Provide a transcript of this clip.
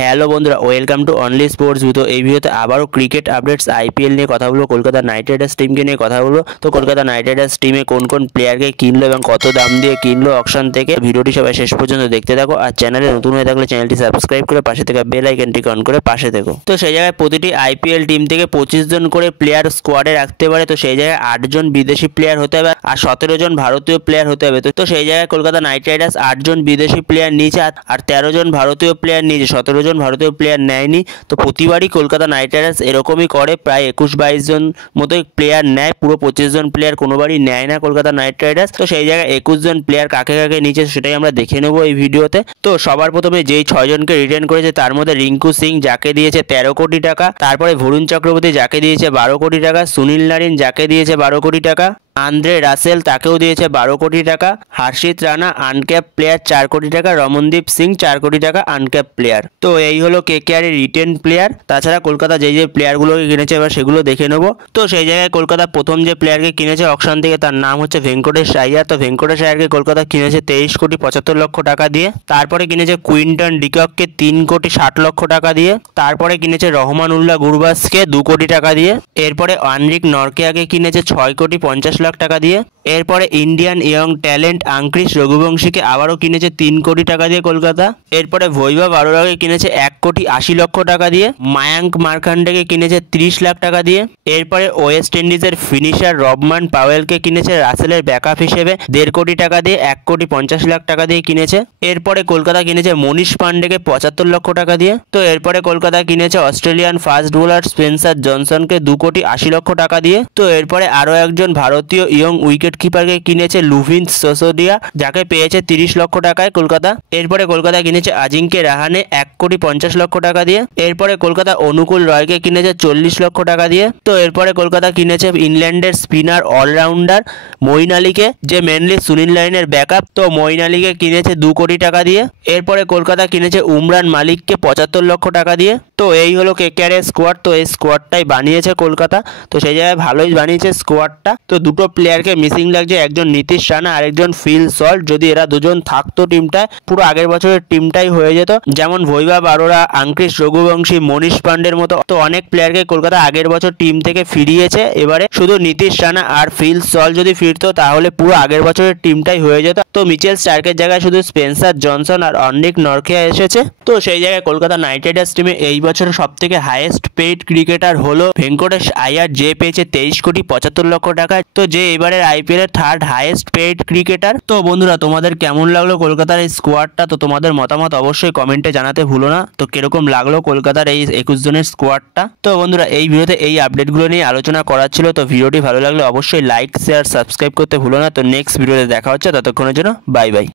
Hello বন্ধুরা, welcome to only sports view. তো এই ভিডিওতে আবারও ক্রিকেট আপডেটস আইপিএল নিয়ে কথা বলবো, কলকাতা নাইট রাইডার্স টিমকে নিয়ে কথা বলবো। তো কলকাতা নাইট রাইডার্স টিমে কোন কোন প্লেয়ারকে কিনলো এবং কত দাম দিয়ে কিনলো অকশন থেকে, ভিডিওটি সবাই শেষ পর্যন্ত দেখতে থাকো। আর চ্যানেলে নতুন হয়ে থাকলে চ্যানেলটি সাবস্ক্রাইব করে পাশে থেকে বেল আইকনটি অন করে পাশে থেকো। তো সেই জায়গায় প্রতিটি আইপিএল টিম থেকে 25 জন করে প্লেয়ার স্কোয়াডে রাখতে পারে। তো সেই জায়গায় 8 জন বিদেশি প্লেয়ার হতে হবে আর 17 জন ভারতীয় প্লেয়ার হতে হবে। তো সেই জায়গায় কলকাতা নাইট রাইডার্স 8 জন বিদেশি প্লেয়ার নিয়েছে আর 13 জন ভারতীয় প্লেয়ার নিয়েছে, 17 জন ভারতীয় প্লেয়ার নেয়নি। তো প্রতিবারই কলকাতা নাইট রাইডার্স এরকমই করে, প্রায় 21-22 জন মতোই প্লেয়ার নেয়, পুরো 25 জন প্লেয়ার কোনোবারই নেয় না কলকাতা নাইট রাইডার্স। তো সেই জায়গায় 21 জন প্লেয়ার কাকে কাকে নিচে সেটাই আমরা দেখে নেবো এই ভিডিওতে। তো সবার প্রথমে যেই 6 জনকে রিটার্ন করেছে তার মধ্যে রিঙ্কু সিং যাকে দিয়েছে 13 কোটি টাকা, তারপরে বরুণ চক্রবর্তী যাকে দিয়েছে 12 কোটি টাকা, সুনীল নারিন যাকে দিয়েছে 12 কোটি টাকা, আন্দ্রে রাসেল তাকেও দিয়েছে 12 কোটি টাকা, হর্ষিত রানা আনক্যাপ প্লেয়ার 4 কোটি টাকা, রমনদীপ সিং 4 কোটি টাকা আনক্যাপ প্লেয়ার। তো এই হলো কেকেআর এর রিটেন প্লেয়ার। তাছাড়া কলকাতা যে যে প্লেয়ারগুলোকে কিনেছে এবার সেগুলো দেখে নেবো। তো সেই জায়গায় কলকাতা প্রথম যে প্লেয়ারকে কিনেছে অকশন থেকে তার নাম হচ্ছে ভেঙ্কটেশ আইয়ার। তো ভেঙ্কটেশ আইয়ারকে কলকাতা কিনেছে 23 কোটি 75 লক্ষ টাকা দিয়ে। তারপরে কিনেছে কুইন্টন ডিকককে 3 কোটি 60 লক্ষ টাকা দিয়ে। তারপরে কিনেছে রহমান উল্লাহ গুরবাজকে 2 কোটি টাকা দিয়ে। এরপরে আনরিক নরকেয়াকে কিনেছে 6 কোটি 50 লাখ টাকা দিয়ে। এরপরে ইন্ডিয়ান ইয়ং ট্যালেন্ট আঙ্ক্রিশ রঘুবংশীকে আবারও কিনেছে 3 কোটি টাকা দিয়ে কলকাতা। এরপরে ভৈভব আরোরাকে কিনেছে 1 কোটি 80 লক্ষ টাকা দিয়ে। মায়াঙ্ক মার্কান্ডেকে কিনেছে 30 লাখ টাকা দিয়ে। এরপরে ওয়েস্ট ইন্ডিজের ফিনিশার রবমান পাওয়েলকে কিনেছে রাসেলের ব্যাকআপ হিসেবে 1.5 কোটি টাকা দিয়ে, 1 কোটি 50 লাখ টাকা দিয়ে কিনেছে। এরপরে কলকাতা কিনেছে মনীষ পান্ডেকে 75 লক্ষ টাকা দিয়ে। তো এরপরে কলকাতা কিনেছে অস্ট্রেলিয়ান ফাস্ট বোলার স্পেন্সার জনসনকে 2 কোটি 80 লক্ষ টাকা দিয়ে। তো এরপরে আরও একজন ভারতীয় ইয়ং উইকেট কিপারকে কিনেছে লুভিন সোসোডিয়া যাকে পেয়েছে 30 লক্ষ টাকায় কলকাতা। এরপরে কলকাতা কিনেছে আজিঙ্কে রাহানে 1 কোটি 50 লক্ষ টাকা দিয়ে। এরপরে কলকাতা অনুকূল রয়কে কিনেছে 40 লক্ষ টাকা দিয়ে। তো এরপরে কলকাতা কিনেছে ইংল্যান্ডের স্পিনার অলরাউন্ডার মঈন আলীকে, যে মেনলি সুনীল নারিনের ব্যাকআপ। তো মঈন আলীকে কিনেছে 2 কোটি টাকা দিয়ে। এরপরে কলকাতা কিনেছে উমরান মালিককে 75 লক্ষ টাকা দিয়ে। তো এই হলো কেকেআর এর স্কোয়াড। তো এই স্কোয়াডটাই বানিয়েছে কলকাতা। তো সেই জায়গায় ভালোই বানিয়েছে স্কোয়াডটা। তো দুটো প্লেয়ারকে মিসিং লাগছে, একজন নীতিশ রানা আর একজন ফিল সল্ট। যদি এরা দুজন থাকতো টিমটায়, পুরো আগের বছরের টিমটাই হয়ে যেত, যেমন ভৈভব আরোরা, আঙ্ক্রিশ রঘুবংশী, মনীষ পান্ডের মতো। তো অনেক প্লেয়ারকে কলকাতা আগের বছর টিম থেকে ফিরিয়েছে। এবারে শুধু নীতিশ রানা আর ফিল সল্ট যদি ফিরতো তাহলে পুরো আগের বছরের টিমটাই হয়ে যেত। তো মিচেল স্টার্কের জায়গায় শুধু স্পেন্সার জনসন আর অনরিক নরকেয়া এসেছে। তো সেই জায়গায় কলকাতা নাইট রাইডার্স টিমে এই বছর সব থেকে হাইয়েস্ট পেইড ক্রিকেটার হলো ভেঙ্কটেশ আইয়ার, যে পেয়েছে 23 কোটি 75 লক্ষ টাকা। তো যে এবারের আইপিএল এর থার্ড হাইয়েস্ট পেইড ক্রিকেটার। তো বন্ধুরা, তোমাদের কেমন লাগলো কলকাতার এই স্কোয়াডটা? তো তোমাদের মতামত অবশ্যই কমেন্টে জানাতে ভুলো না। তো কিরকম লাগলো কলকাতার এই 21 জনের স্কোয়াডটা? তো বন্ধুরা, এই ভিডিওতে এই আপডেটগুলো নিয়ে আলোচনা করার ছিল। তো ভিডিওটি ভালো লাগলে অবশ্যই লাইক শেয়ার সাবস্ক্রাইব করতে ভুলো না। তো নেক্সট ভিডিওতে দেখা হচ্ছে, ততক্ষণের জন্য বাই বাই।